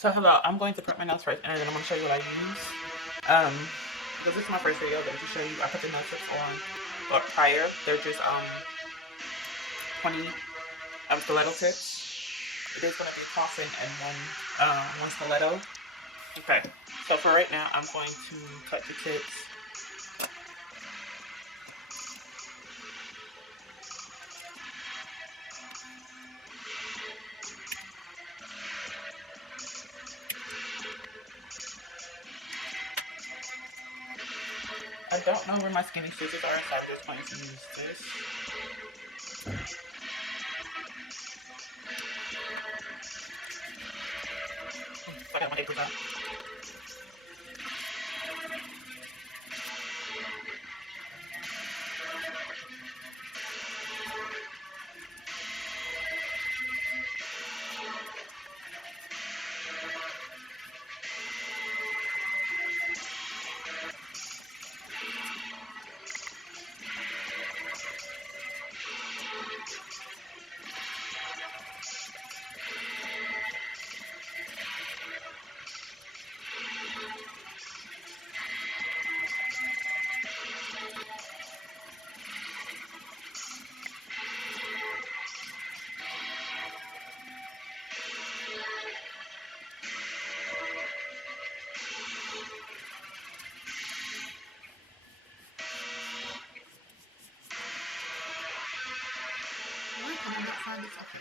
So hello, I'm going to prep my nails first, and then I'm going to show you what I use. Um, because this is my first video, but to show you, I put the nail tips on, but prior, they're just 20 stiletto tips. It is going to be crossing and one stiletto. Okay, so for right now, I'm going to cut the tips. I don't know where my skinny scissors are, so I'm just going to use this. So I got my papers out. Okay.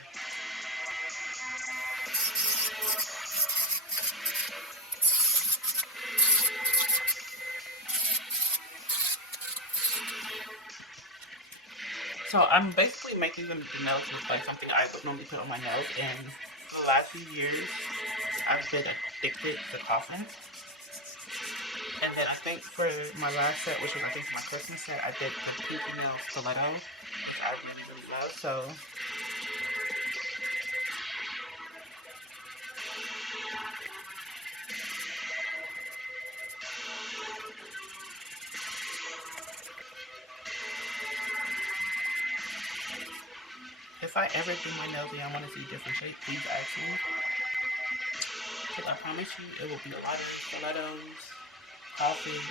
So I'm basically making the nails look like something I would normally put on my nails, and for the last few years, I've been addicted to coughing. And then I think for my last set, which was I think my Christmas set, I did the Pinky Nail Stiletto, which I really, really love. So if I ever do my nails and I want to see different shapes, please ask me. Because I promise you, it will be a lot of stilettos, coughing.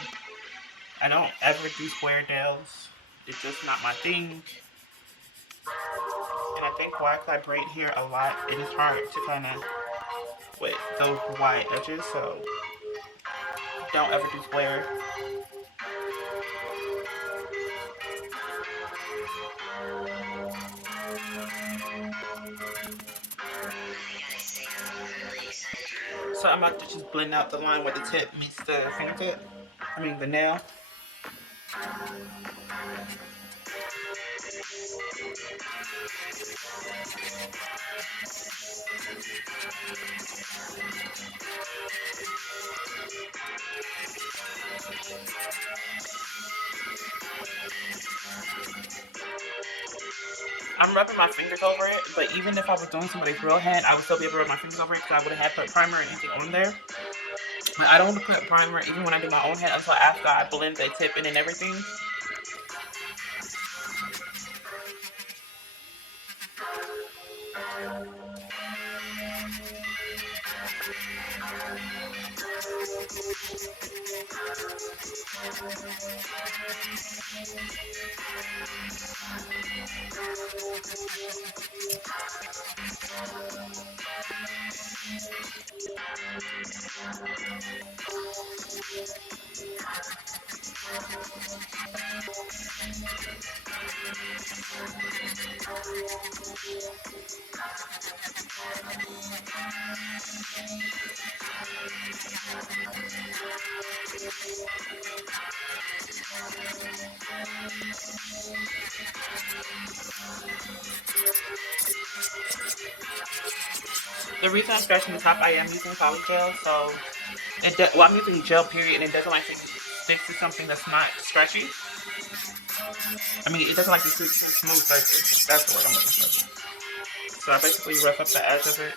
I don't ever do square nails. It's just not my thing. And I think why I braid hair a lot, it is hard to kind of with those wide edges, so don't ever do square. So I'm about to just blend out the line where the tip meets the fingertip. I mean the nail. I'm rubbing my fingers over it, but even if I was doing somebody's real hand, I would still be able to rub my fingers over it because I would have had put primer or anything on there. But I don't want to put primer even when I do my own head until after I blend the tip in and everything. The reason I'm scratching the top, I am using poly gel, so I'm using gel period, and it doesn't like to stick to something that's not scratchy. I mean, it doesn't like to stick to smooth surface. That's the word I'm looking for. So I basically rough up the edge of it.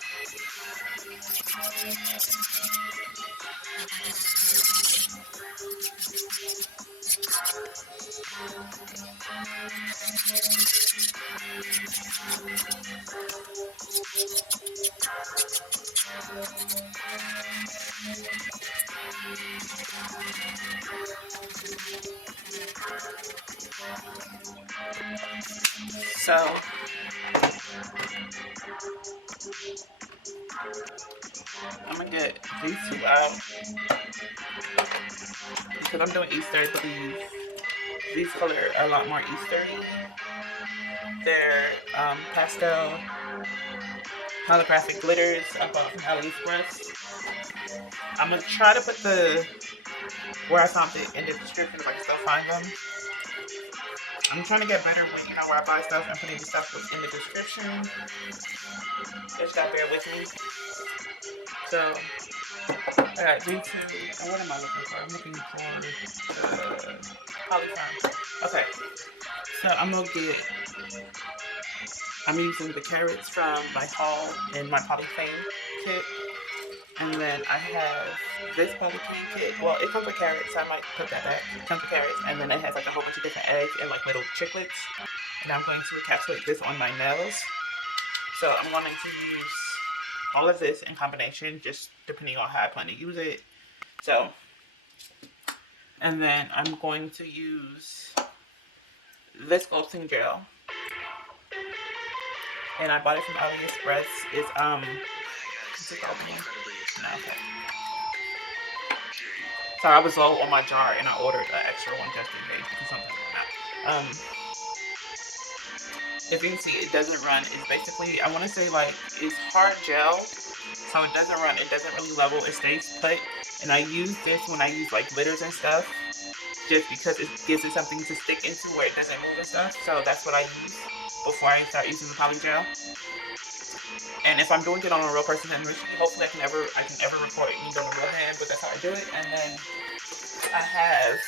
So I'm gonna get these two out because I'm doing Easter. But these colors are a lot more Eastery. They're pastel holographic glitters I bought from AliExpress. I'm gonna try to put the where I found it in the description if I can still find them. I'm trying to get better with where I buy stuff and putting the stuff in the description. Just gotta bear with me. So I got these two. And what am I looking for? I'm looking for the polyfirm. Okay, so I'm using the carrots from my haul in my polyframe kit. And then I have this polycane kit. Well, it comes with carrots, so I might put that back. It comes with carrots, and then it has like a whole bunch of different eggs and like little chiclets. And I'm going to encapsulate this on my nails. So I'm going to use all of this in combination, just depending on how I plan to use it. So, and then I'm going to use this sculpting gel. And I bought it from AliExpress. It's is it opening? No, okay. So I was low on my jar and I ordered an extra one just in case because something's going out. If you can see, it doesn't run. It's basically, I want to say like, it's hard gel, so it doesn't run. It doesn't really level. It stays put. And I use this when I use like glitters and stuff, just because it gives it something to stick into where it doesn't move and stuff. So that's what I use before I start using the poly gel. And if I'm doing it on a real person, then hopefully I can ever record it me on a real hand, but that's how I do it. And then I have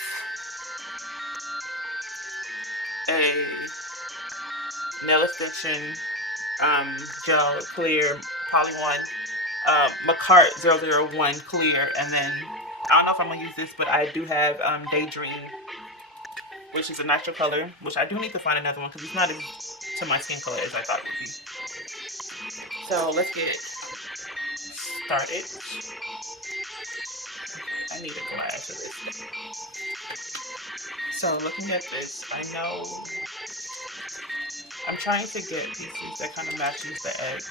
a nail extension gel clear poly one, Macart 001 clear, and then I don't know if I'm gonna use this, but I do have Daydream, which is a natural color, which I do need to find another one because it's not as to my skin color as I thought it would be. So let's get started. I need a glass of this thing. So looking at this, I know I'm trying to get pieces that kind of matches the eggs.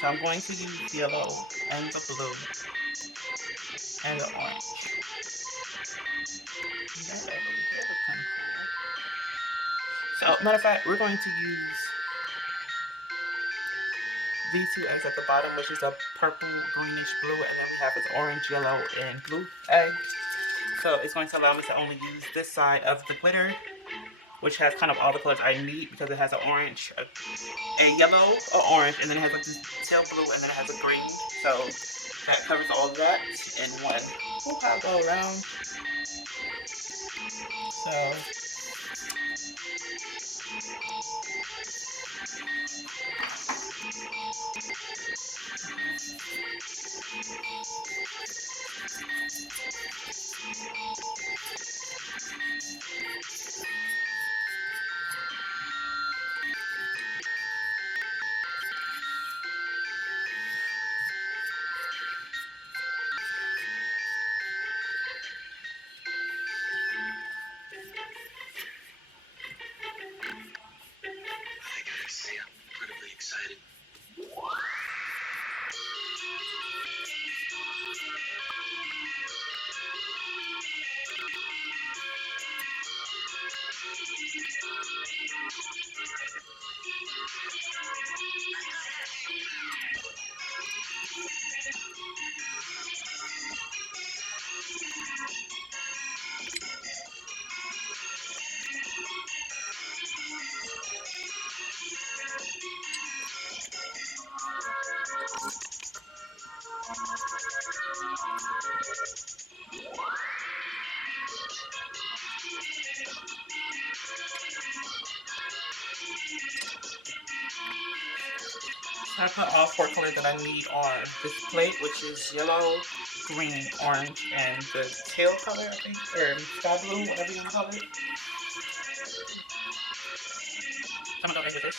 So I'm going to use yellow and the blue and the orange. That kind of cool. So matter of fact, we're going to use these two eggs at the bottom, which is a purple, greenish blue, and then we have this orange, yellow, and blue egg. So it's going to allow me to only use this side of the glitter, which has kind of all the colors I need because it has an orange, a yellow, an orange, and then it has like this teal blue, and then it has a green. So that covers all of that in one. We'll have go around. So I put all four colors that I need on this plate, which is yellow, green, orange, and the teal color, I think, or sky blue, whatever you want to call it. I'm gonna go with this.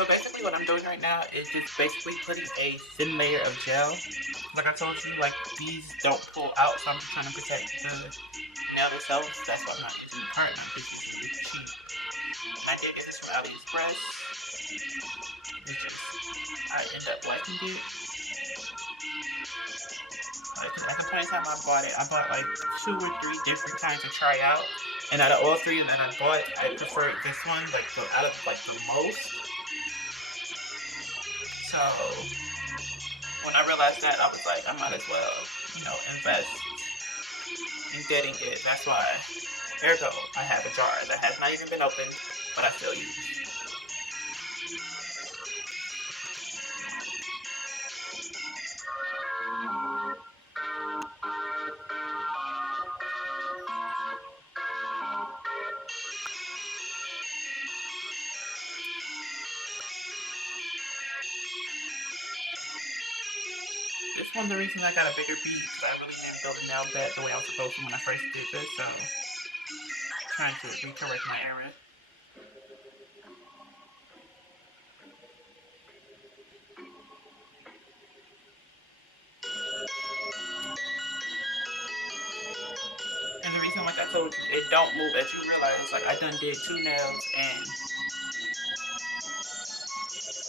So basically what I'm doing right now is just basically putting a thin layer of gel. Like I told you, like these don't pull out, so I'm just trying to protect the nail itself. That's why I'm not using part. I'm just using the cheap. And I did get this from AliExpress. It's just, I end up liking it. Like at the point in time I bought it, I bought like 2 or 3 different kinds to try out. And out of all 3 that I bought, I preferred this one, like out of like the most. So when I realized that, I was like, I might as well, invest in getting it. That's why, ergo, I have a jar that has not even been opened, but I still use. This one of the reasons I got a bigger bead because I really didn't build a nail bed the way I was supposed to when I first did this, so trying to recorrect my error. And the reason, like I told you, it don't move as you realize. Like I done did 2 nails, and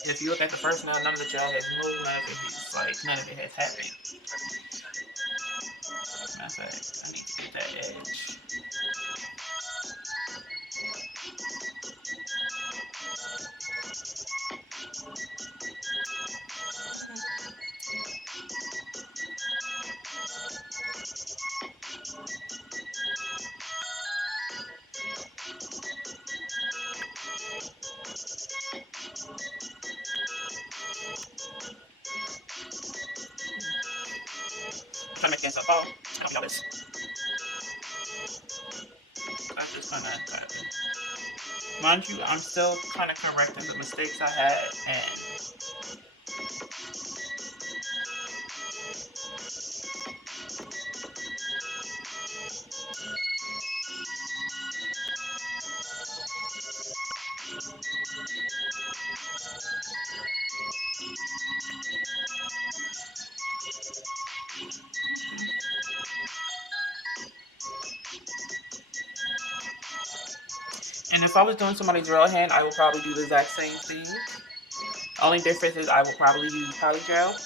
if you look at the first nail, none of the gel has moved, none of it has happened. Matter of fact, I need to get that edge. I'm trying to make myself fall. I don't know this. I'm just gonna cut it. Mind you, I'm still kind of correcting the mistakes I had, and if I was doing somebody's real hand, I would probably do the exact same thing. Only difference is I will probably use polygel.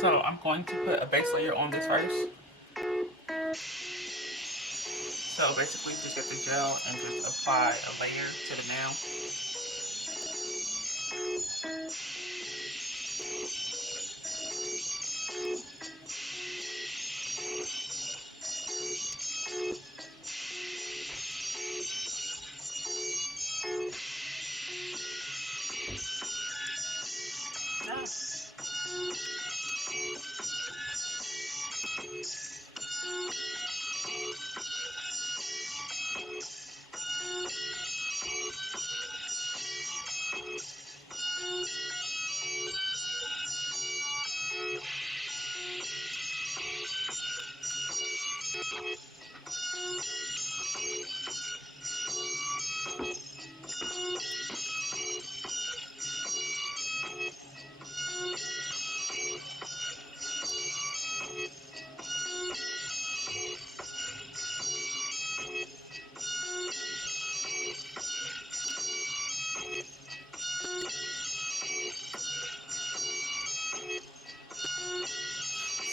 So I'm going to put a base layer on this first. So basically just get the gel and just apply a layer to the nail.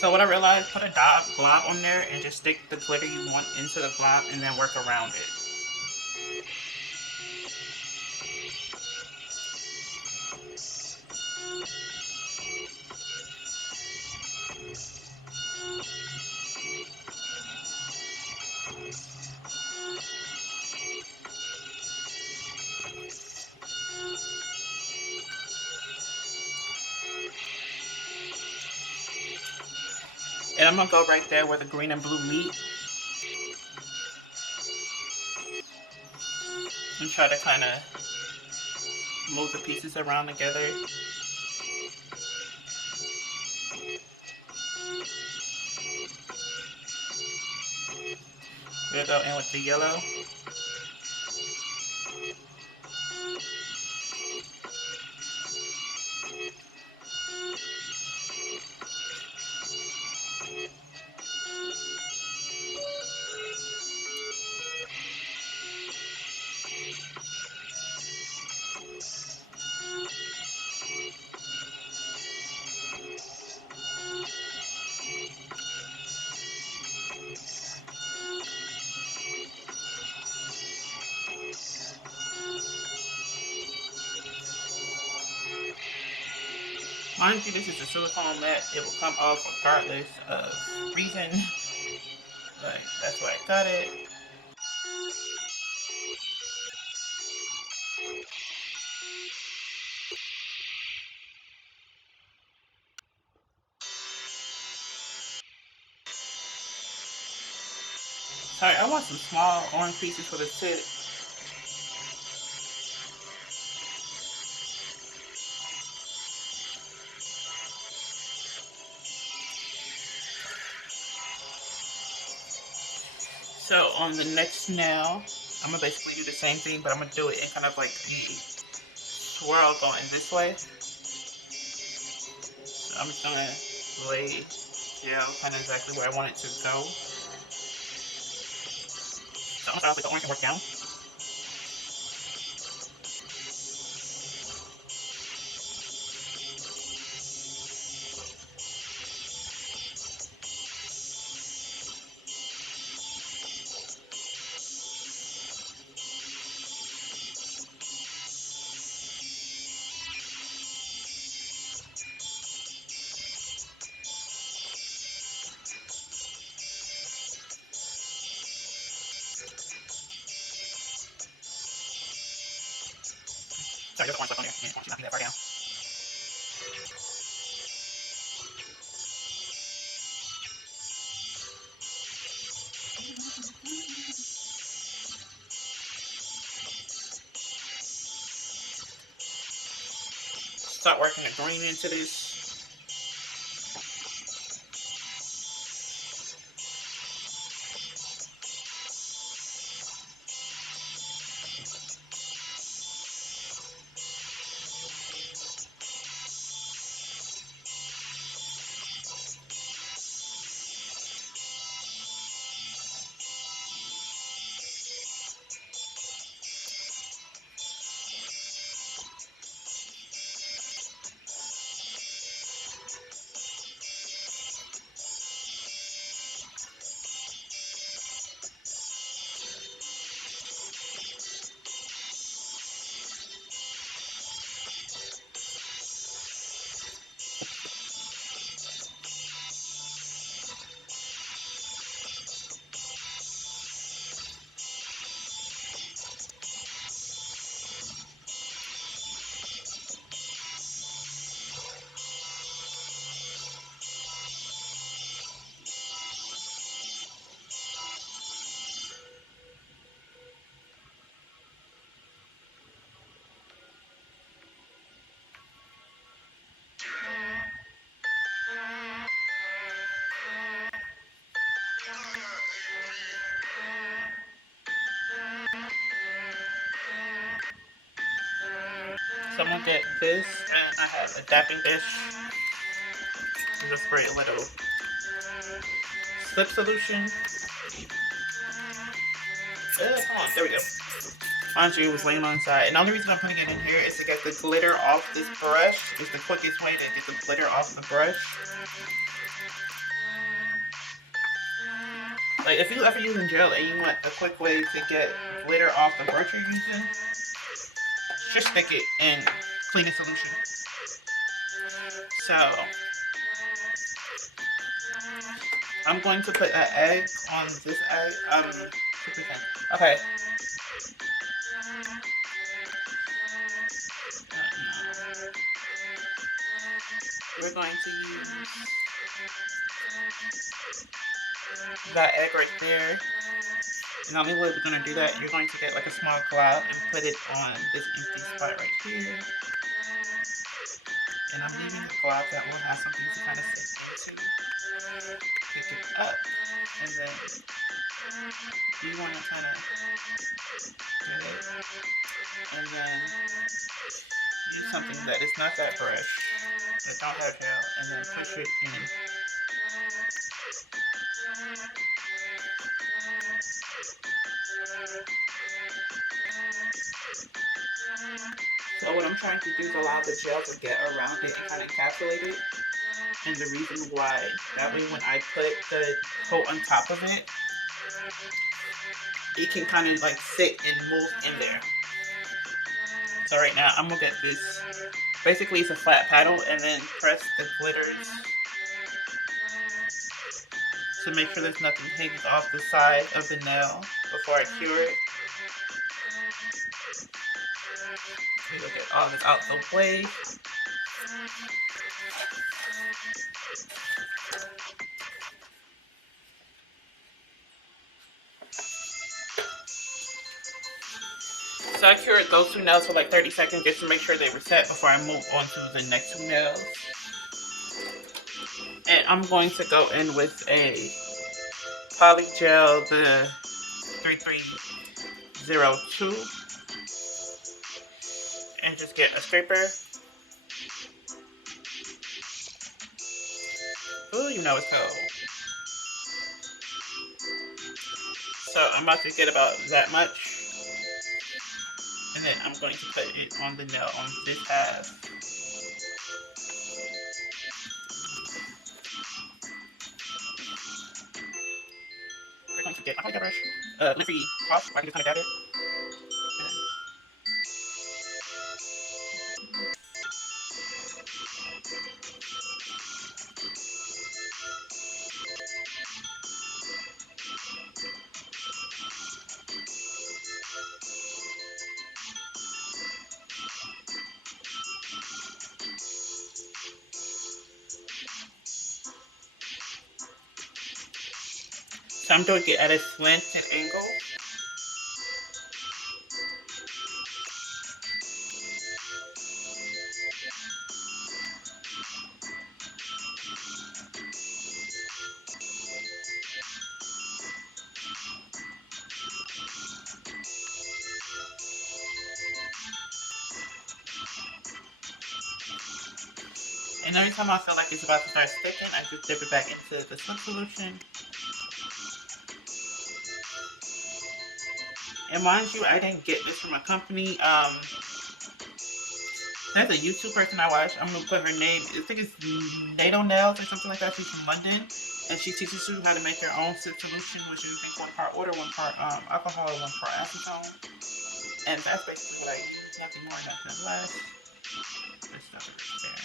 So what I realized, put a glob on there and just stick the glitter you want into the glob and then work around it. And I'm gonna go right there where the green and blue meet. And try to kind of move the pieces around together. We'll go in with the yellow. Mind you, this is a silicone mat. It will come off regardless of reason. But that's why I cut it. Sorry, I want some small orange pieces for the tip. So on the next nail, I'm gonna basically do the same thing, but I'm gonna do it in kind of like a swirl going this way. So I'm just gonna lay gel kind of exactly where I want it to go. So I'm gonna start off with the orange and work down. Sorry, there's orange left on there. Yeah, orange, knocking that far down. Start working the green into this. So I'm gonna get this, and I have a dapping dish. Just spray a little slip solution. Come on, there we go. Mind you, it was laying on the side. And the only reason I'm putting it in here is to get the glitter off this brush. It's the quickest way to get the glitter off the brush. Like if you ever using gel and you want a quick way to get glitter off the brush you're using, just stick it in cleaning solution. So I'm going to put an egg on this egg. 2%. Okay. We're going to use that egg right there. And the only way we're going to do that, you're going to get like a small glob and put it on this empty spot right here. And I'm leaving the glob that will have something to kind of sit into. Pick it up. And then you want to kind of get it. And then use something that is not that brush, that don't have gel, and then push it in. So what I'm trying to do is allow the gel to get around it and kind of encapsulate it. And the reason why, that way when I put the coat on top of it, it can kind of like sit and move in there. So right now I'm gonna get this, basically it's a flat paddle, and then press the glitters to make sure there's nothing hanging off the side of the nail before I cure it. We'll get all this out the way. So I cured those two nails for like 30 seconds just to make sure they were set before I move on to the next two nails. And I'm going to go in with a Polygel, the 3302. And just get a scraper. Ooh, you know it's cold. So I'm about to get about that much. And then I'm going to put it on the nail on this half. We're going to get my brush, lid-free cloth, I can just kind of dab it. So I'm doing it at a slanted angle. And every time I feel like it's about to start sticking, I just dip it back into the slip solution. And mind you, I didn't get this from a company. There's a YouTube person I watch. I'm gonna put her name. I think it's NATO Nails or something like that. She's from London, and she teaches you how to make your own slip solution, which is I think 1 part water, 1 part alcohol, 1 part acetone. And that's basically what I use. Nothing more, nothing less. This stuff is there.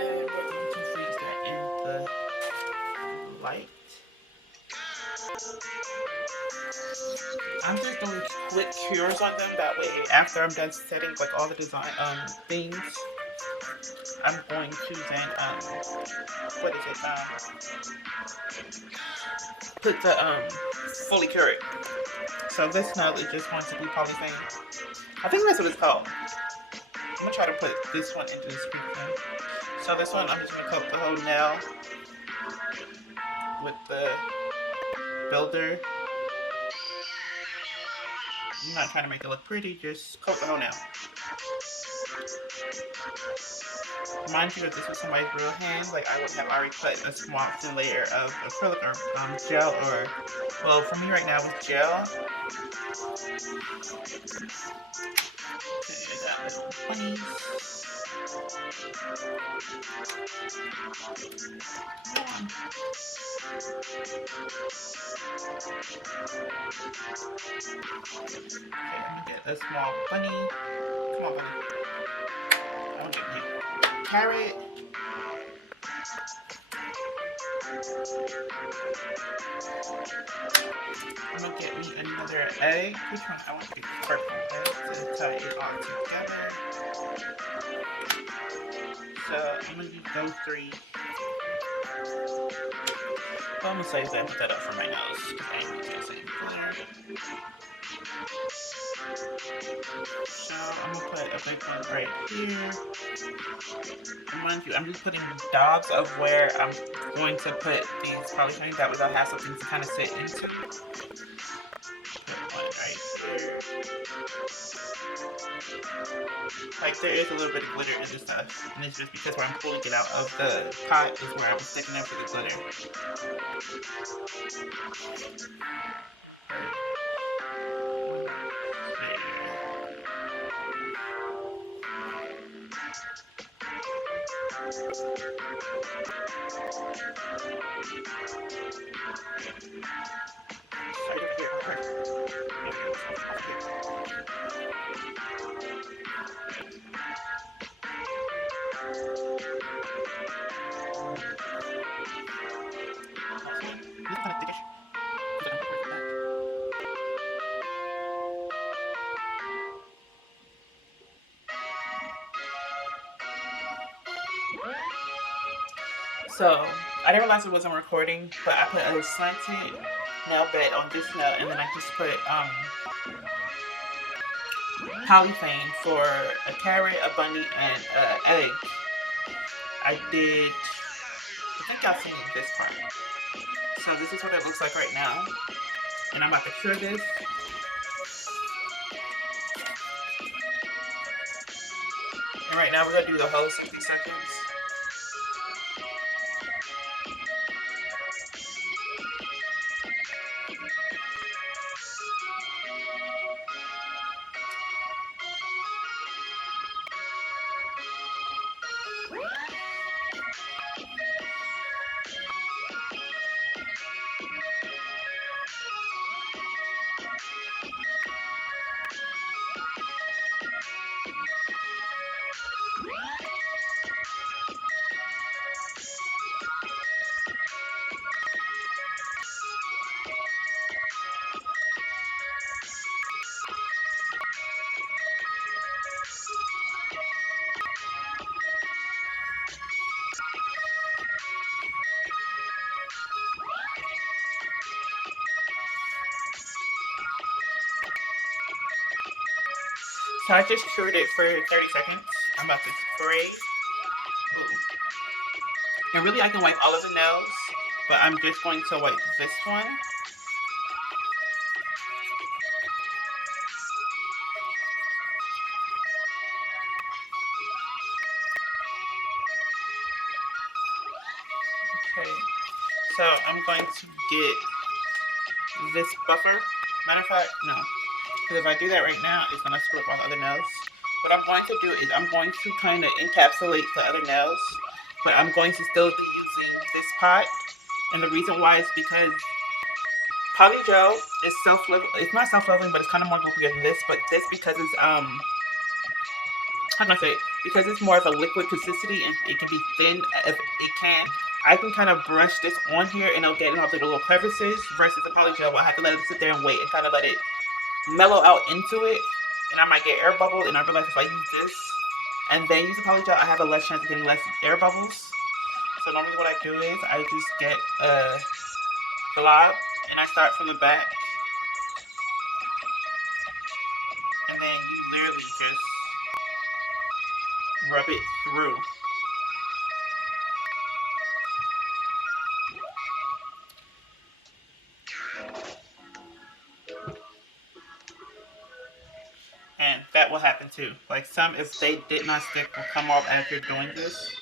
And we're going to freeze that in the light. I'm just doing quick cures on them, that way after I'm done setting like all the design things, I'm going to then put the fully cure it. So this nail is just going to be polythene. I think that's what it's called. I'm gonna try to put this one into the description. So this one I'm just gonna coat the whole nail with the builder. I'm not trying to make it look pretty, just coat the whole nail. Mind you, if this was somebody's real hand, like I would have already put a small thin layer of acrylic or gel, or, well, for me right now with gel. Okay, I got little bunnies. Come on. Okay, I'm gonna get a small bunny. Come on, bunny. I don't get you. Carrot. I'm gonna get me another egg. Which one? I want to get the purple egg to tie it all together. So I'm gonna use those three. Well, I'm gonna save that and put that up for my nose. I ain't using the same color. So I'm gonna put a big one right here. And mind you, I'm just putting dogs of where I'm going to put these polychains. That way they'll have something to kind of sit into. Put one right here. Like there is a little bit of glitter in this stuff, and it's just because where I'm pulling it out of the pot is where I'm sticking it for the glitter. Right up here. Okay. This kind of thickish. So I didn't realize it wasn't recording, but I put a slanted nail bed on this nail, and then I just put polythene for a carrot, a bunny, and an egg. I think y'all seen this part. So this is what it looks like right now, and I'm about to cure this. And right now we're gonna do the whole 60 seconds. So I just cured it for 30 seconds. I'm about to spray. Ooh. And really I can wipe all of the nails, but I'm just going to wipe this one. Okay. So I'm going to get this buffer. Matter of fact, no. Because if I do that right now, it's going to screw up all the other nails. What I'm going to do is I'm going to kind of encapsulate the other nails, but I'm going to still be using this pot. And the reason why is because polygel is self-leveling. It's not self-leveling, but it's kind of more goopier than this. But this because it's how can I say it? Because it's more of a liquid consistency and it can be thin if it can. I can kind of brush this on here and it'll get in all the little crevices versus the polygel where I have to let it sit there and wait and kind of let it mellow out into it. And I might get air bubbles, and I realize if I use this and then use the polygel, I have a less chance of getting less air bubbles. So normally what I do is I just get a glob and I start from the back. And then you literally just rub it through. And that will happen too. Like some, if they did not stick, will come off as you're doing this.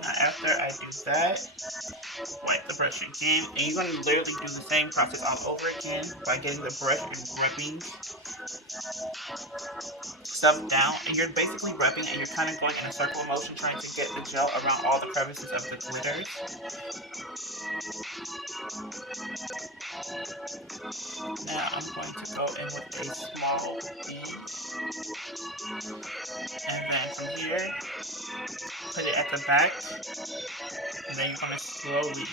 Now after I do that, wipe the brush again, and you're going to literally do the same process all over again by getting the brush and rubbing stuff down. And you're basically rubbing and you're kind of going in a circle motion trying to get the gel around all the crevices of the glitters. Now I'm going to go in with a small bead, and then from here, put it at the back, and then you're going to slowly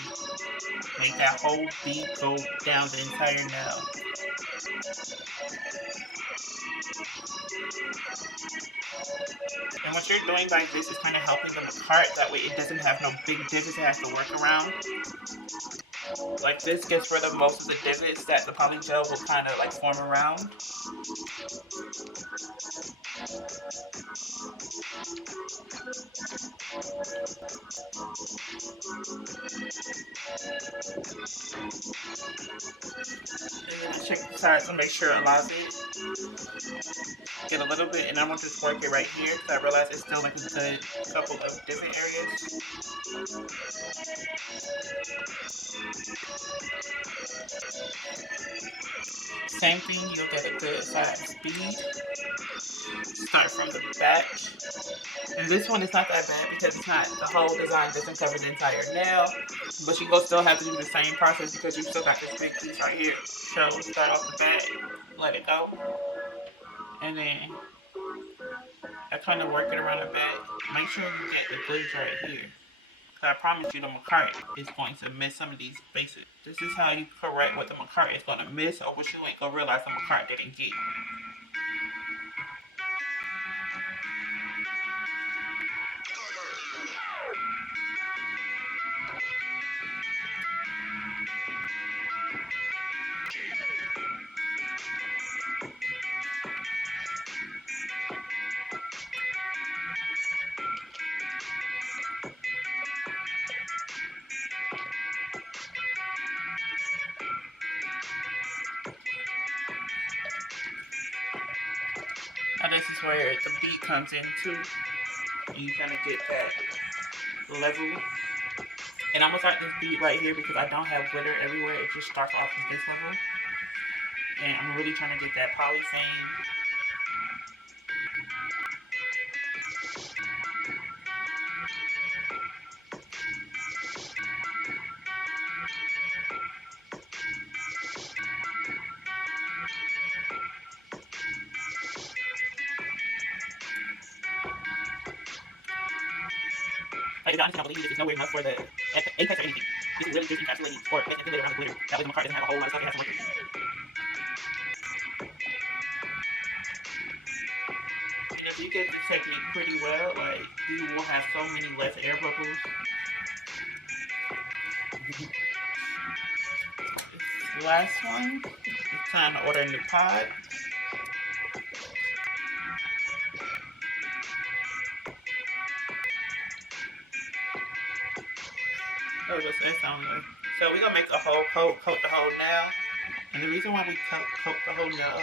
make that whole bead go down the entire nail. And what you're doing by this is kind of helping them apart, that way it doesn't have no big divots it has to work around. Like this gets rid of most of the divots that the poly gel will kind of like form around. And then I check the sides to make sure it allows it. Get a little bit, and I'm gonna just work it right here because I realize it's still like a good couple of divot areas. Same thing, you'll get a good size bead. Start from the back. And this one is not that bad because it's not, the whole design doesn't cover the entire nail. But you will still have to do the same process because you still got this big piece right here. So start off the back, let it go. And then I kind of work it around the back. Make sure you get the glitter right here. I promise you the Macart is going to miss some of these basics. This is how you correct what the Macart is going to miss or what you ain't going to realize the Macart didn't get. Now this is where the bead comes in too. You kind of get that level. And I'm going to start this bead right here because I don't have glitter everywhere. It just starts off at this level. And I'm really trying to get that polythene. Like, if y'all honestly don't believe this, it's nowhere enough for the apex or anything. This is really just encapsulating or making glitter around the glitter. That way the Macart doesn't have a whole lot of stuff it has to work with. And if you get this technique pretty well, like, you will have so many less air bubbles. This last one, it's time to order a new pod. Oh, what's that sound like? So we're gonna make a whole coat the whole nail. And the reason why we coat the whole nail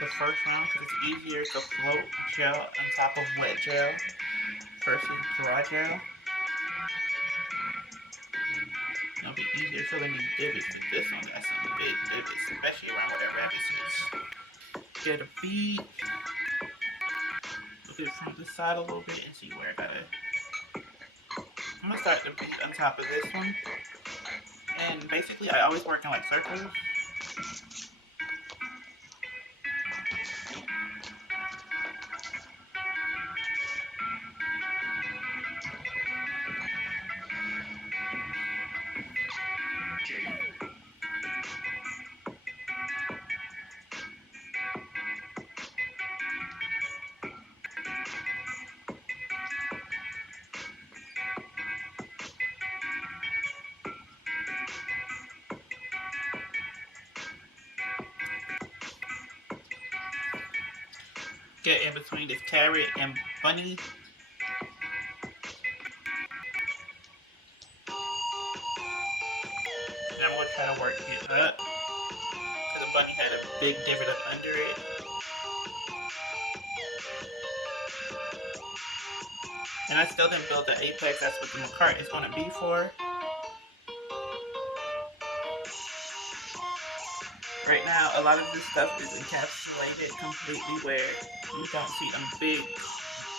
the first round, because it's easier to float gel on top of wet gel versus dry gel. It'll be easier filling these divots, but this one got some big divots, especially around where that rabbit is. Get a bead. Look at it from the side a little bit and see where I gotta. I'm gonna start the bead on top of this one. And basically I always work in like circles. Get in between this carrot and bunny. And I'm going to try to work it up because the bunny had a big divot up under it. And I still didn't build the apex. That's what the McCart is going to be for. Right now, a lot of this stuff is encapsulated completely where you don't see them big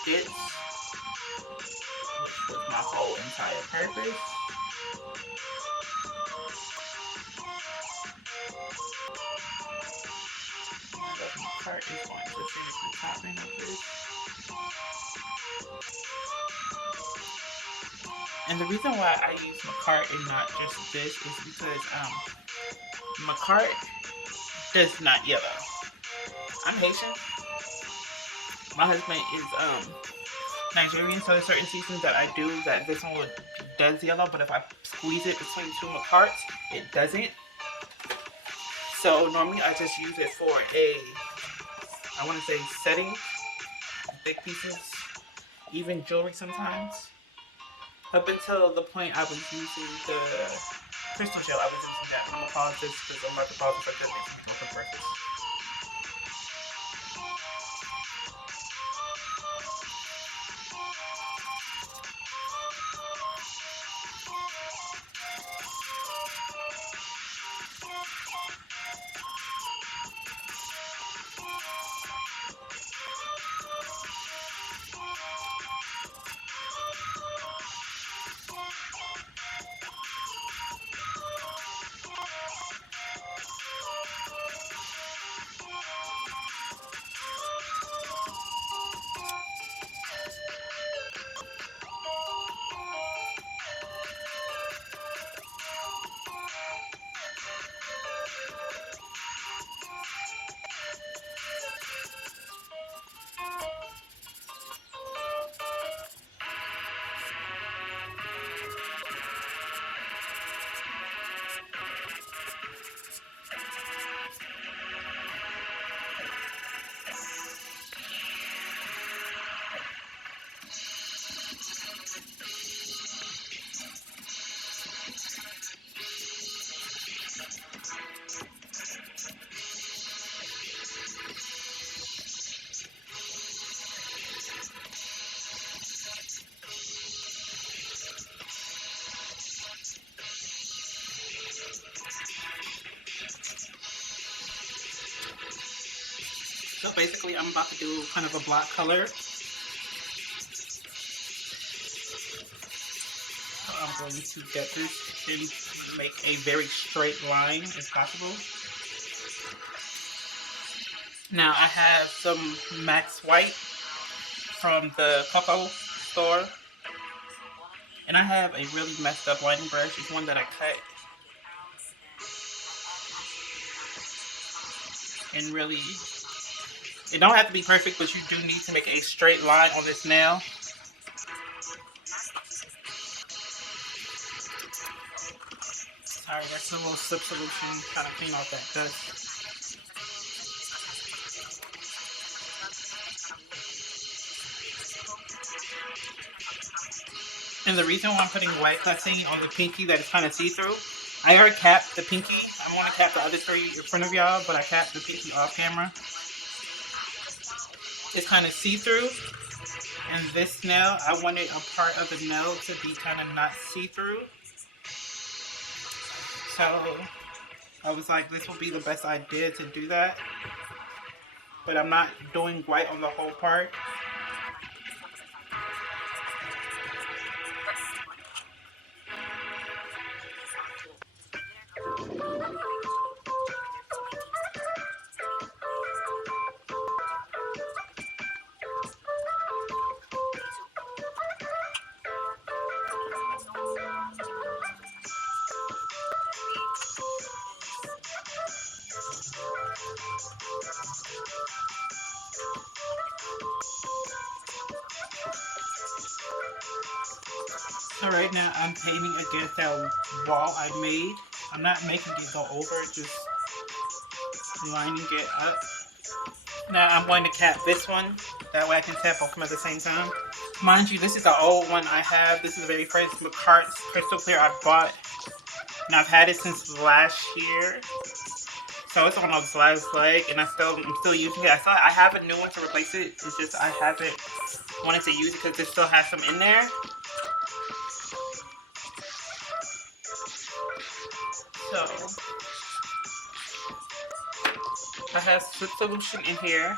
bits, which was my whole entire purpose. The McCart is going to finish the topping of this. And the reason why I use McCart and not just this is because McCart does not yellow. I'm Haitian. My husband is Nigerian, so there's certain seasons that I do that this one does yellow, but if I squeeze it between two McCarts, it doesn't. So normally I just use it for I want to say setting, big pieces, even jewelry sometimes. Up until the point I was using the crystal gel, I was using that. I'm going to pause this because I'm about to pause this for goodness. I'm for breakfast. So basically I'm about to do kind of a black color. I'm going to get this and make a very straight line as possible. Now I have some Max White from the Coco store. And I have a really messed up lining brush. It's one that I cut. And really, it don't have to be perfect, but you do need to make a straight line on this nail. Sorry, that's a little slip solution, trying to clean off that dust. And the reason why I'm putting white cutting on the pinky that is kind of see-through, I already capped the pinky. I'm going to cap the other three in front of y'all, but I capped the pinky off camera. It's kind of see-through. And this nail, I wanted a part of the nail to be kind of not see-through. So I was like, this will be the best idea to do that. But I'm not doing white on the whole part. So right now I'm painting against that wall I made. I'm not making it go over, just lining it up. Now I'm going to cap this one. That way I can tap both of them at the same time. Mind you, this is the old one I have. This is the very first McCart's Crystal Clear I bought Now I've had it since last year, so it's on its last leg, and I'm still using it. I have a new one to replace it. It's just I haven't wanted to use it because it still has some in there. So I have Swift Solution in here.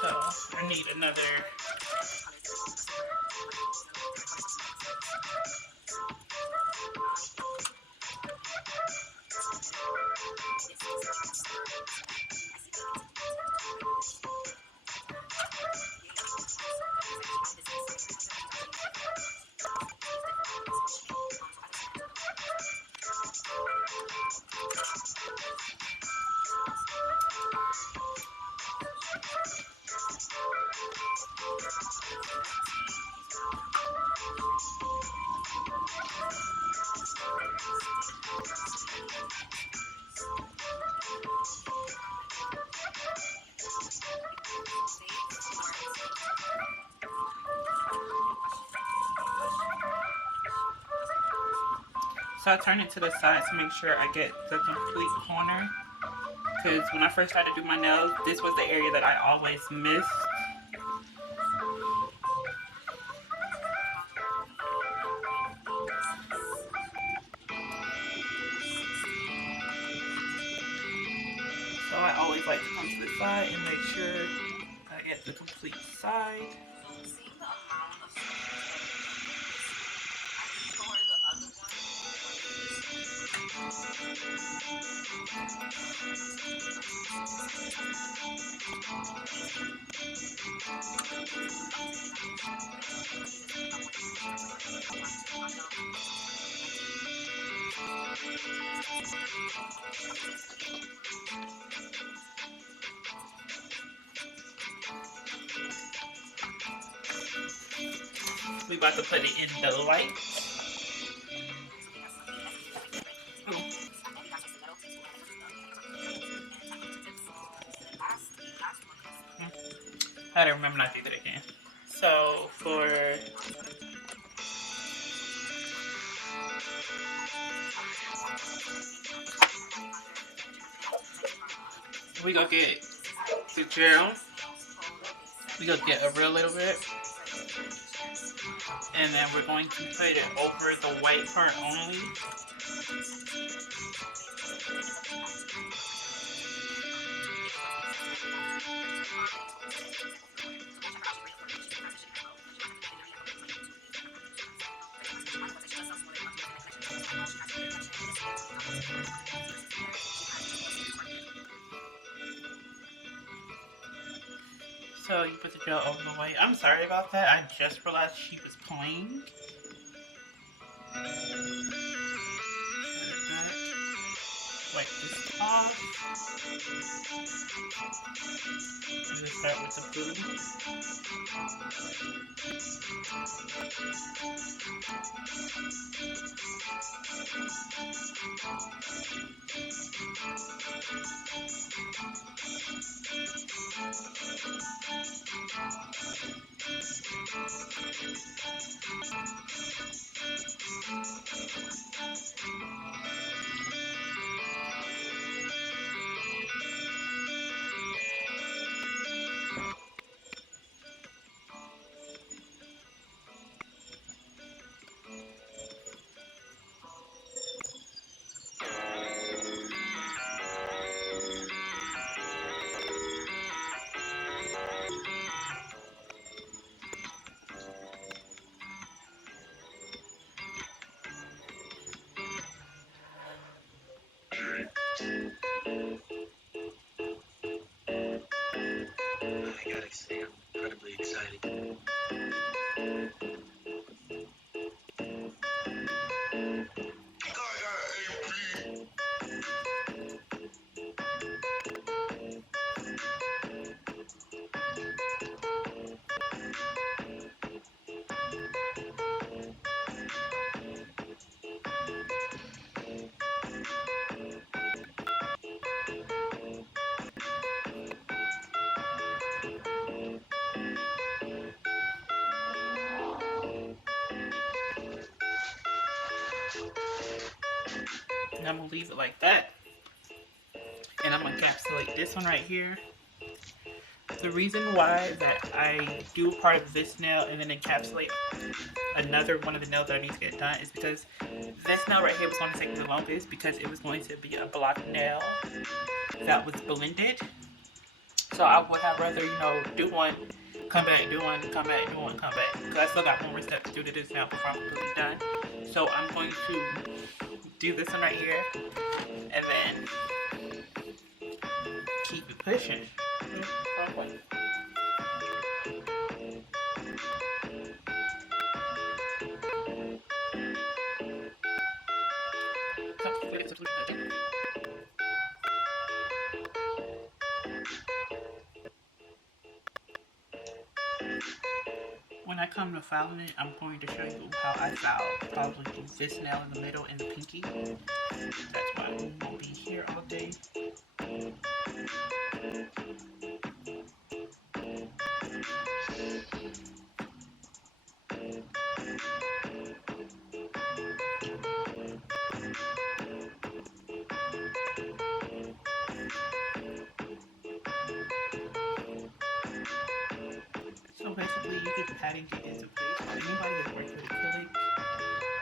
So I need another. So I turn it to the side to make sure I get the complete corner. Because when I first tried to do my nails, this was the area that I always missed. So I always like to come to the side and make sure I get the complete side. We about to put it in the light. I don't remember not to do that again. So for we gonna get the gel. We gonna get a real little bit, and then we're going to put it over the white part only. So you put the gel over the white. I'm sorry about that. I just realized she was playing. Wipe this off. I'm gonna start with the blue. And I'm gonna leave it like that. And I'm gonna encapsulate this one right here. The reason why that I do part of this nail and then encapsulate another one of the nails that I need to get done is because this nail right here was going to take me the longest because it was going to be a block nail that was blended. So I would have rather, do one, come back, do one, come back, do one, come back. Because I still got one more step to do to this nail before I'm completely done. So I'm going to do this one right here and then keep it pushing. When I come to filing it, I'm going to show you how I file. Probably do this nail in the middle and the pinky. That's why we won't be here all day. So basically, you just patting it into place. For anybody that works with acrylic,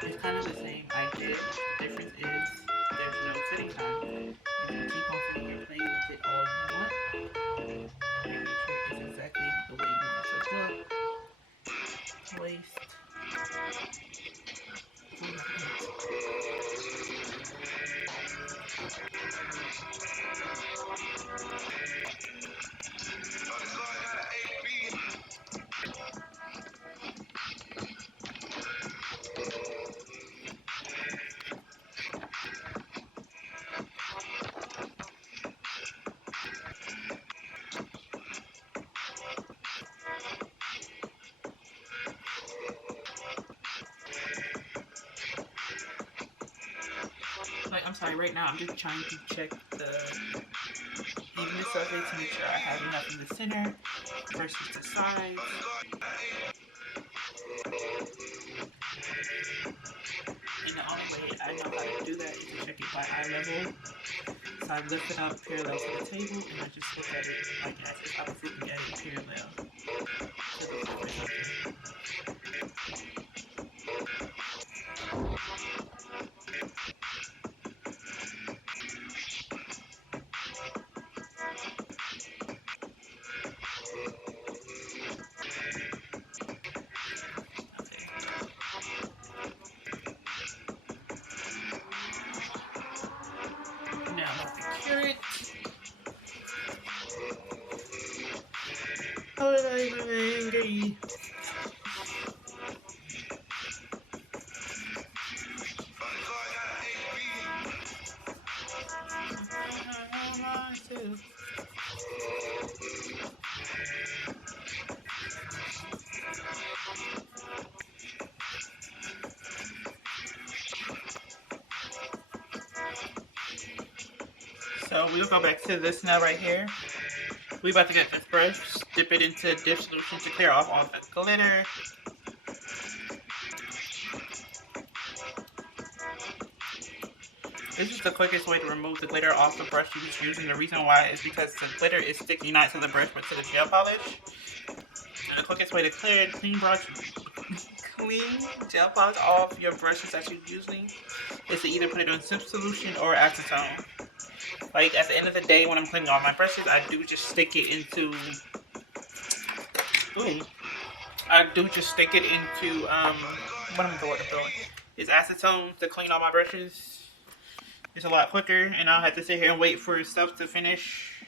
it's kind of the same idea. The difference is there's no sitting time. You can keep on sitting here playing with it all you want, making sure it's exactly the way you want it to look. Placed. Like, I'm sorry, right now I'm just trying to check the evenness of it to make sure I have enough in the center versus the sides. And the only way I know how to do that is to check it by eye level. So I lift it up parallel to the table and I just look at it like as if I was looking at it parallel to the floor. Now I'm going to cure it. So we'll go back to this now right here. We about to get this brush, dip it into dish solution to clear off all the glitter. This is the quickest way to remove the glitter off the brush you was using. The reason why is because the glitter is sticking not to the brush but to the gel polish. And the quickest way to clear it, clean gel polish off your brushes that you're using is to either put it on simple solution or acetone. Like, at the end of the day, when I'm cleaning all my brushes, I do just stick it into, what am I doing? It's acetone to clean all my brushes. It's a lot quicker, and I don't have to sit here and wait for stuff to finish.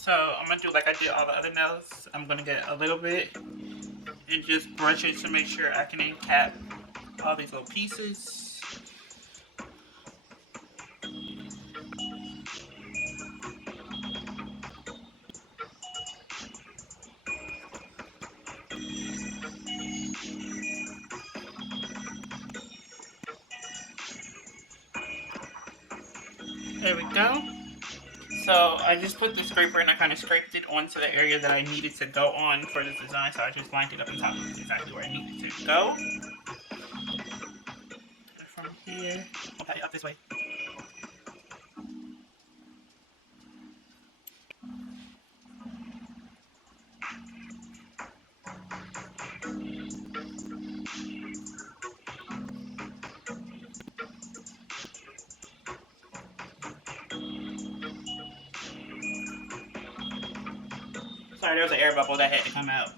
So, I'm going to do like I did all the other nails. I'm going to get a little bit and just brush it to make sure I can encap all these little pieces. There we go. So I just put the scraper and I kind of scraped it onto the area that I needed to go on for this design. So I just lined it up on top of exactly where I needed to go. From here, I'll pat it up this way. Sorry, there was an air bubble that had to come out.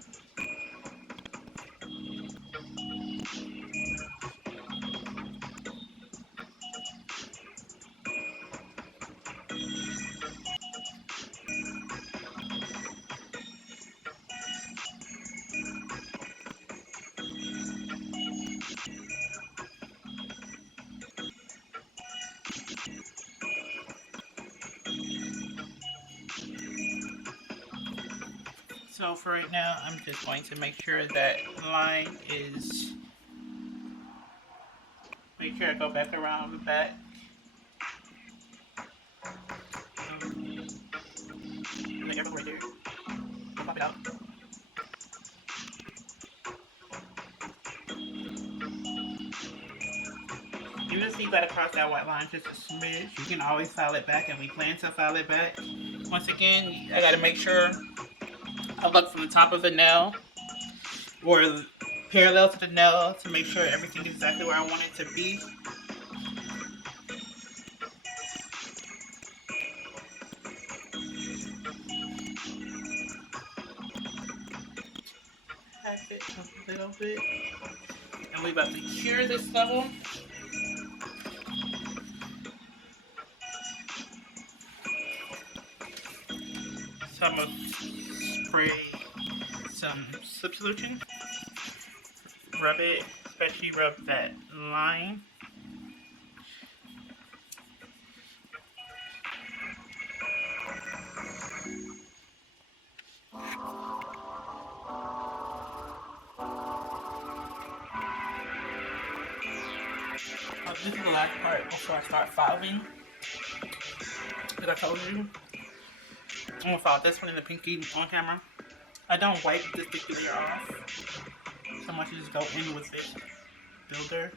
So for right now, I'm just going to make sure that line is, make sure I go back around the back. The air bubble right there. I'll pop it out. Even if you gotta cross that white line just a smidge, you can always file it back, and we plan to file it back. Once again, I gotta make sure I look from the top of the nail or parallel to the nail to make sure everything is exactly where I want it to be. Pack it a little bit. And we're about to cure this level. So I'm gonna spray some slip solution. Rub it, especially rub that line. This is the last part before I start filing. As I told you, I'm gonna file this one in the pinky on camera. I don't wipe this sticky layer off. So much as just go in with this builder.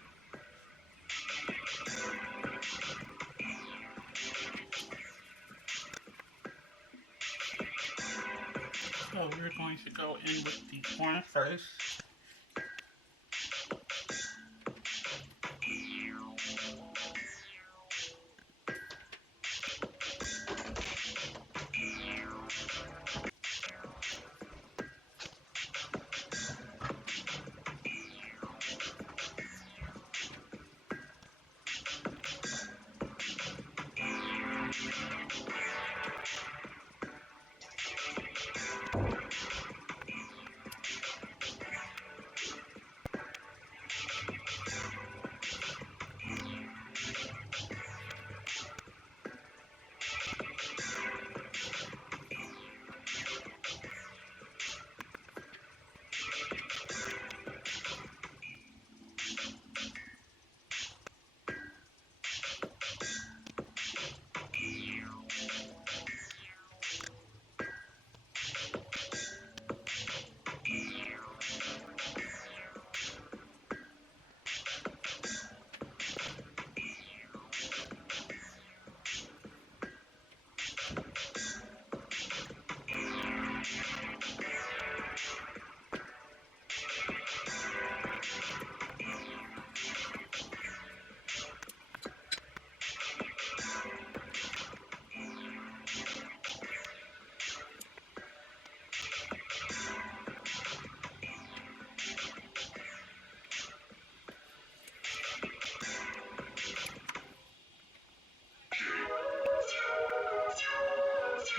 So we're going to go in with the orange first.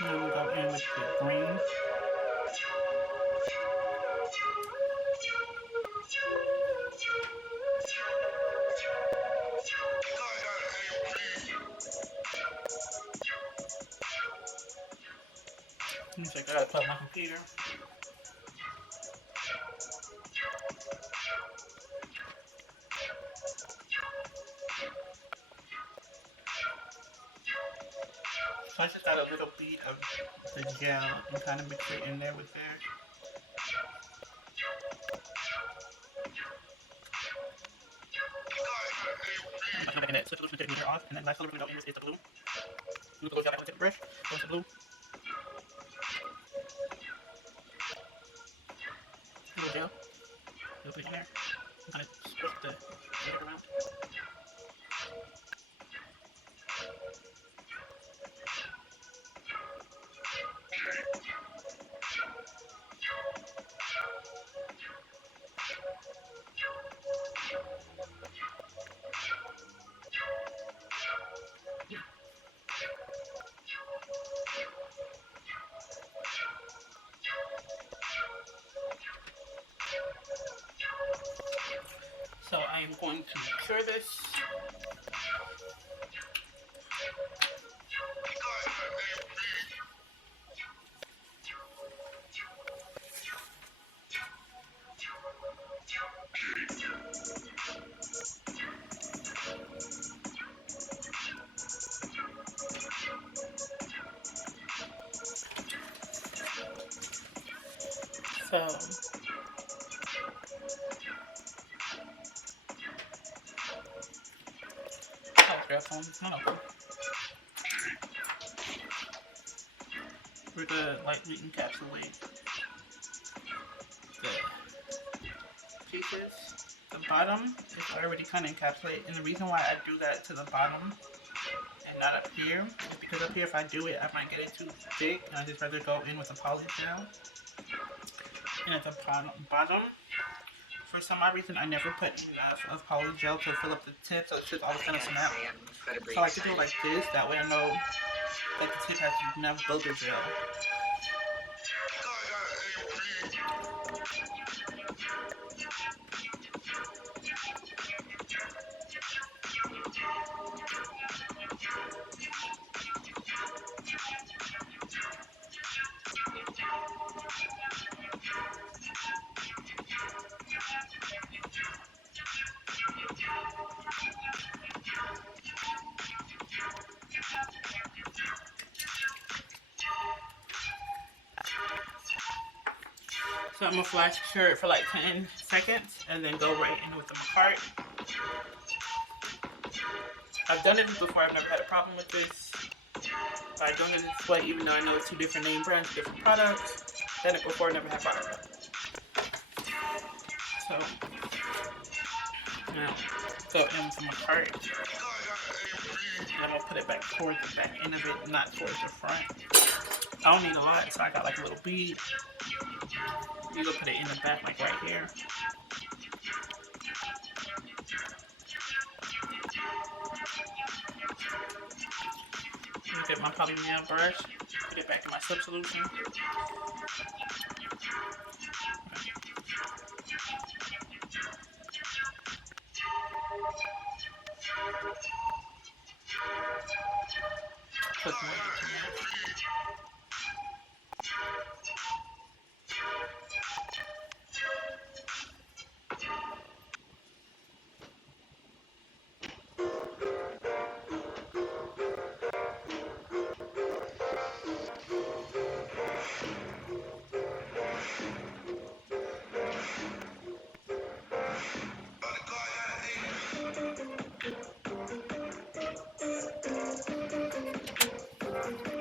And we'll go in with the green. Let me check, I gotta plug my computer. So So I just got a little bead of the gel and kind of mix it in there with there. I'm going to get that switch solution to take the off, and then last color we're going to use is the blue. Use the blue gel back on the tip brush. Go to blue. Blue gel. We'll put it in there. I'm going to switch the glitter around. So I am going to cure this. So grab some. No. We're gonna lightly encapsulate the pieces. The bottom is already kind of encapsulated, and the reason why I do that to the bottom and not up here is because up here, if I do it, I might get it too thick, and I just rather go in with a poly gel. And at the bottom, for some odd reason, I never put enough of poly gel to fill up the tip, so it's just always gonna snap. So I like to do it like this, that way I know that the tip has enough booger gel. So I'm gonna flash cure it for like 10 seconds and then go right in with the Macart. I've done it before, I've never had a problem with this. By doing it this way, even though I know it's two different name brands, different products, done it before, never had a problem. So now go in with the Macart. And I'm gonna put it back towards the back end of it, not towards the front. I don't need a lot, so I got like a little bead. You go put it in the back, like right here. Get my polyneon brush, put it back in my slip solution. Put some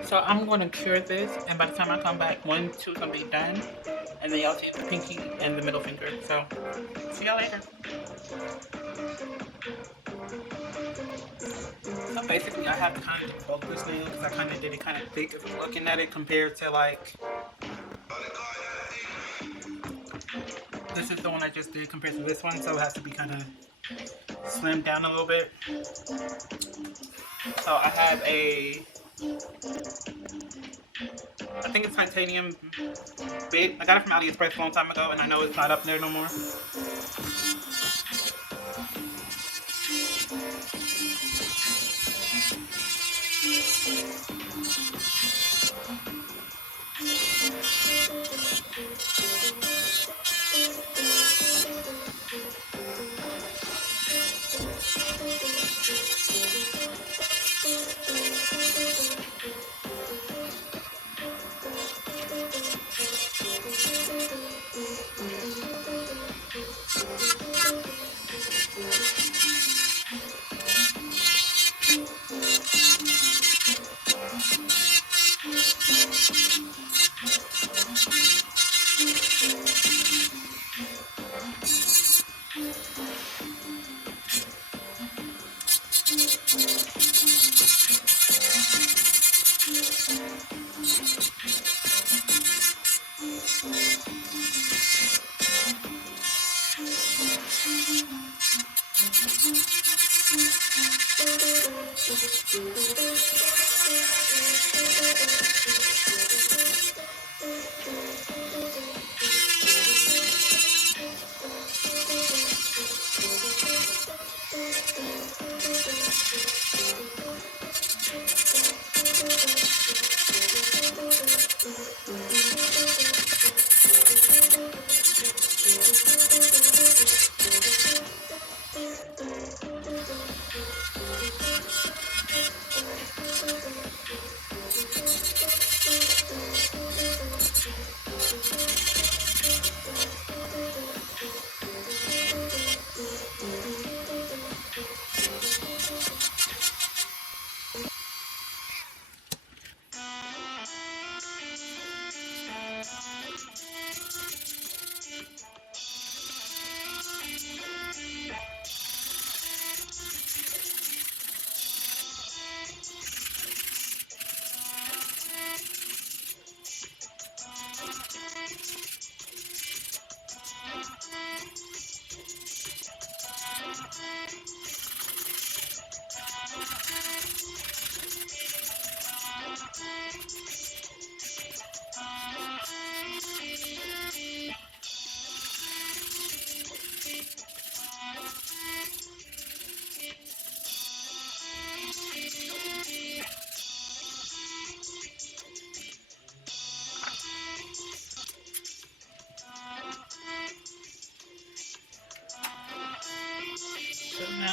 So I'm going to cure this, and by the time I come back, 1, 2 is going to be done, and then y'all see the pinky and the middle finger. So, see y'all later. So basically, I have to kind of bulk this nail because I kind of did it kind of thick looking at it compared to like, this is the one I just did compared to this one, so it has to be kind of slimmed down a little bit. So I have a, I think it's titanium bit. I got it from AliExpress a long time ago, and I know it's not up there no more.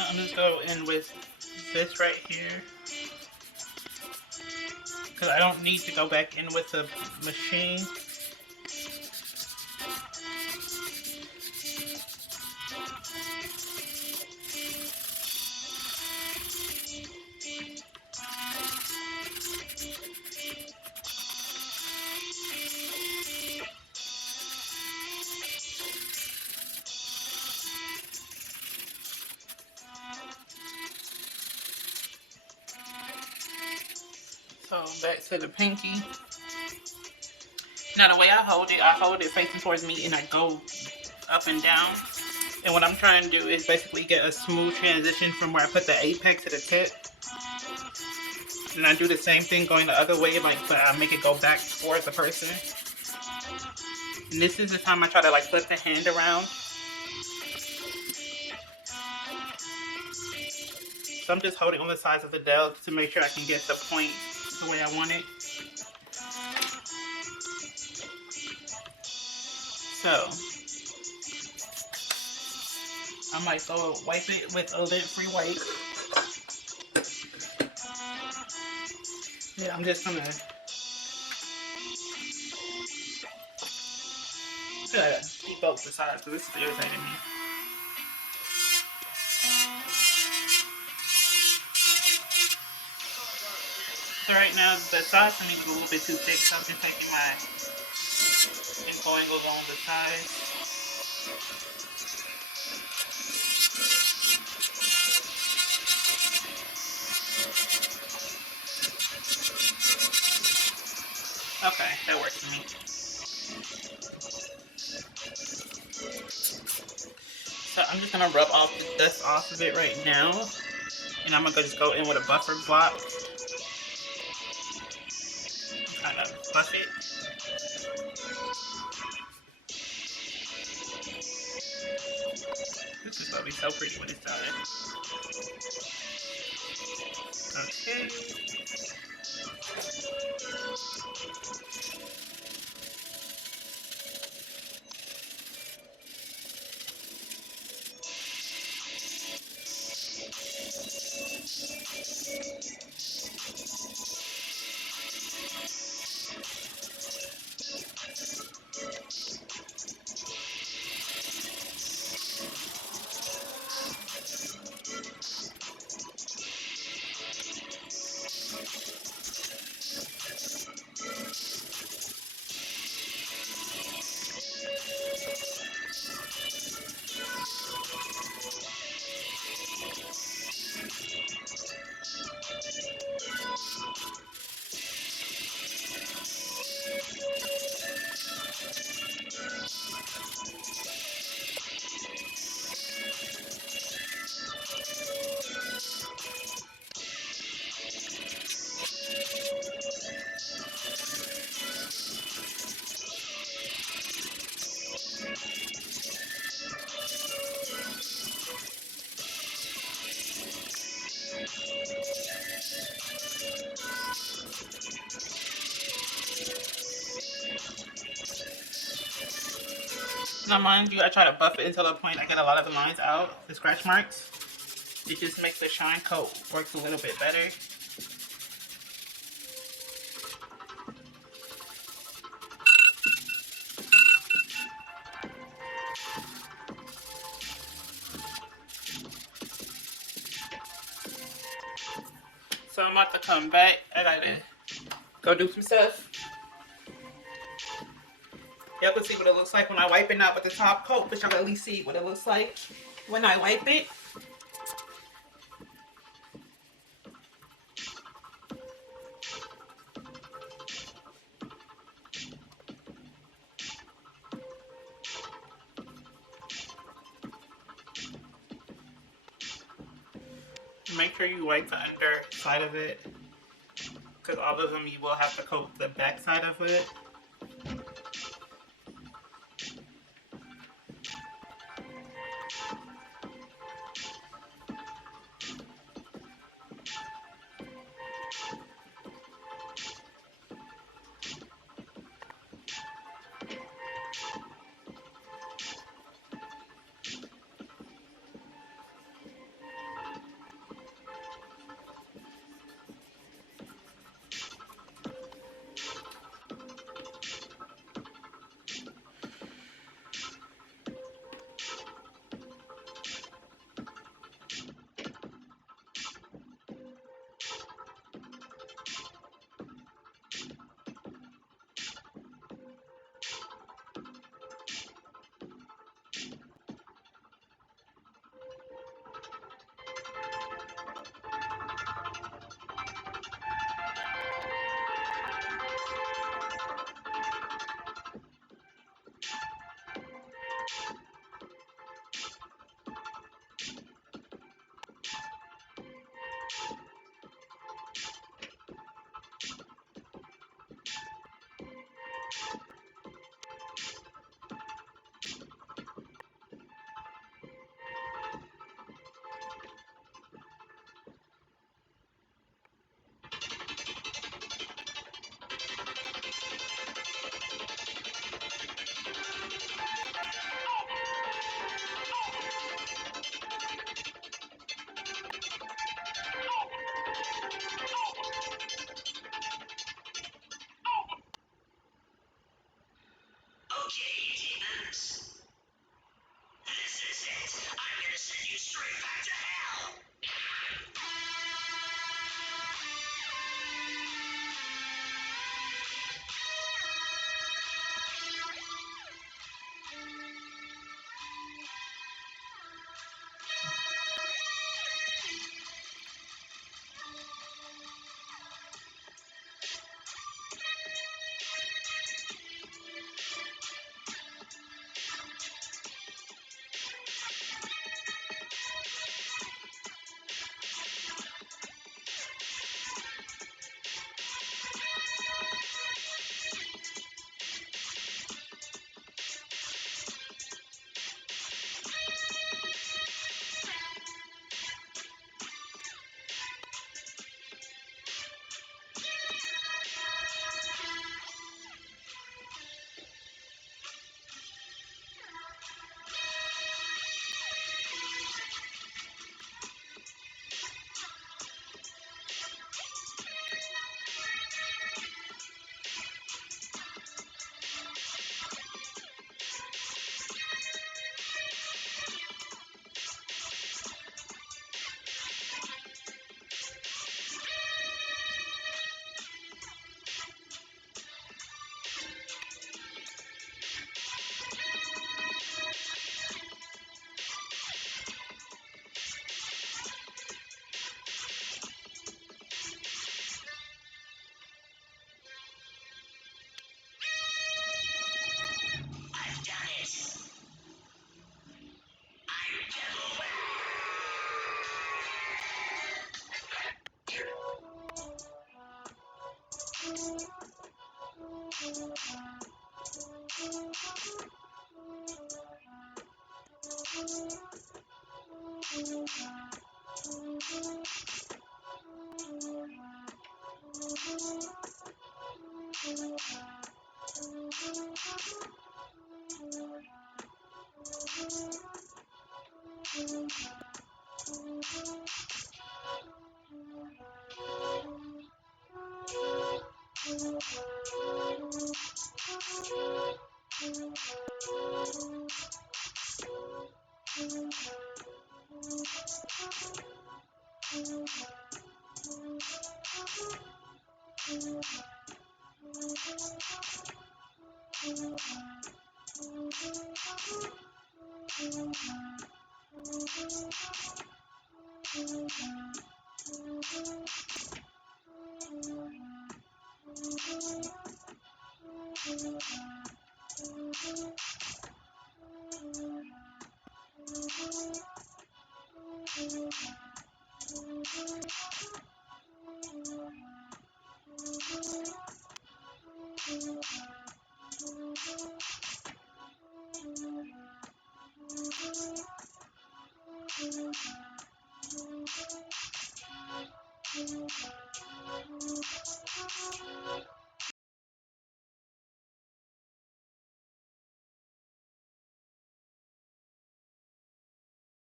I'm just going in with this right here because I don't need to go back in with the machine. So back to the pinky. Now the way I hold it facing towards me and I go up and down. And what I'm trying to do is basically get a smooth transition from where I put the apex to the tip. And I do the same thing going the other way, like, but I make it go back towards the person. And this is the time I try to like flip the hand around. So I'm just holding on the sides of the dowel to make sure I can get the point the way I want it. So I might go wipe it with a lint-free wipe. Yeah, I'm just gonna debug the sides because this is irritating me. So right now the sides for me is a little bit too thick, so I'm just taking my and going along the sides. Okay, that works for me. So I'm just gonna rub off the dust off of it right now. And I'm gonna just go in with a buffer block. Kind of buff it. This is gonna be so pretty when it's done. Okay. Now mind you, I try to buff it until the point I get a lot of the lines out, the scratch marks. It just makes the shine coat work a little bit better. So I'm about to come back. I gotta go do some stuff. Y'all can see what it looks like when I wipe it out with the top coat, but y'all can at least see what it looks like when I wipe it. Make sure you wipe the under side of it, because all of them you will have to coat the back side of it.